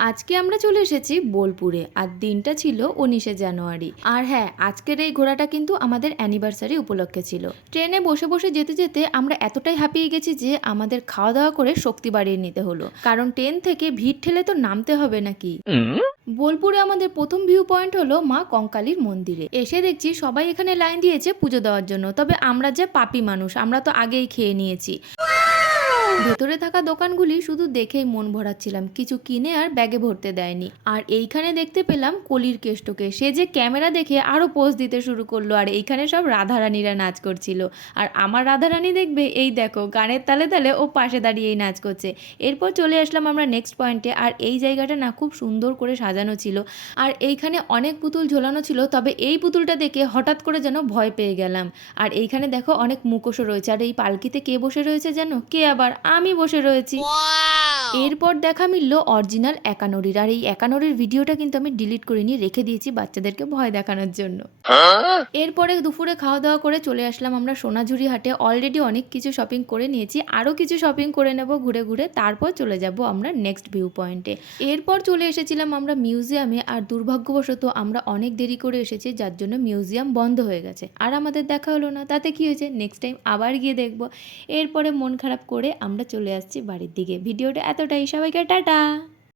আজকে আমরা চলে এসেছি বোলপুরে, আর দিনটা ছিল 19শে জানুয়ারি। আর হ্যাঁ, আজকের এই ঘোরাটা কিন্তু আমাদের অ্যানিভার্সারি উপলক্ষে ছিল। ট্রেনে বসে বসে যেতে যেতে আমরা এতটাই হাঁপিয়ে গেছি যে আমাদের খাওয়া দাওয়া করে শক্তি বাড়িয়ে নিতে হলো, কারণ ট্রেন থেকে ভিড় ঠেলে তো নামতে হবে নাকি। বোলপুরে আমাদের প্রথম ভিউ পয়েন্ট হলো মা কঙ্কালীর মন্দিরে। এসে দেখছি সবাই এখানে লাইন দিয়েছে পুজো দেওয়ার জন্য, তবে আমরা যে পাপী মানুষ, আমরা তো আগেই খেয়ে নিয়েছি। ভেতরে থাকা দোকানগুলি শুধু দেখেই মন ভরাচ্ছিলাম, কিছু কিনে আর ব্যাগে ভরতে দেয়নি। আর এইখানে দেখতে পেলাম কলির কেষ্টকে, সে যে ক্যামেরা দেখে আরো পোজ দিতে শুরু করলো। আর এইখানে সব রাধারানীরা নাচ করছিল, আর আমার রাধারানী দেখবে এই দেখো গানের তালে তালে ও পাশে দাঁড়িয়েই নাচ করছে। এরপর চলে আসলাম আমরা নেক্সট পয়েন্টে, আর এই জায়গাটা না খুব সুন্দর করে সাজানো ছিল, আর এইখানে অনেক পুতুল ঝোলানো ছিল। তবে এই পুতুলটা দেখে হঠাৎ করে যেন ভয় পেয়ে গেলাম। আর এইখানে দেখো অনেক মুখোশও রয়েছে, আর এই পালকিতে কে বসে রয়েছে যেন, কে আবার, আমি বসে রয়েছি। এরপর দেখা মিলল অরিজিনাল একানরির, আর এই একানরির ভিডিওটা কিন্তু আমি ডিলিট করিনি, রেখে দিয়েছি বাচ্চাদেরকে ভয় দেখানোর জন্য। এরপরে দুপুরে খাওয়া দাওয়া করে চলে আসলাম আমরা সোনাঝুরি হাটে। অলরেডি অনেক কিছু শপিং করে নিয়েছি, আরও কিছু শপিং করে নেব ঘুরে ঘুরে, তারপর চলে যাব আমরা নেক্সট ভিউ পয়েন্টে। এরপর চলে এসেছিলাম আমরা মিউজিয়ামে, আর দুর্ভাগ্যবশত আমরা অনেক দেরি করে এসেছি, যার জন্য মিউজিয়াম বন্ধ হয়ে গেছে। আর আমাদের দেখা হলো না, তাতে কি হয়েছে, নেক্সট টাইম আবার গিয়ে দেখব। এরপরে মন খারাপ করে আমরা চলে আসছি বাড়ির দিকে। ভিডিওটা এতটাই, সবাইকে টাটা।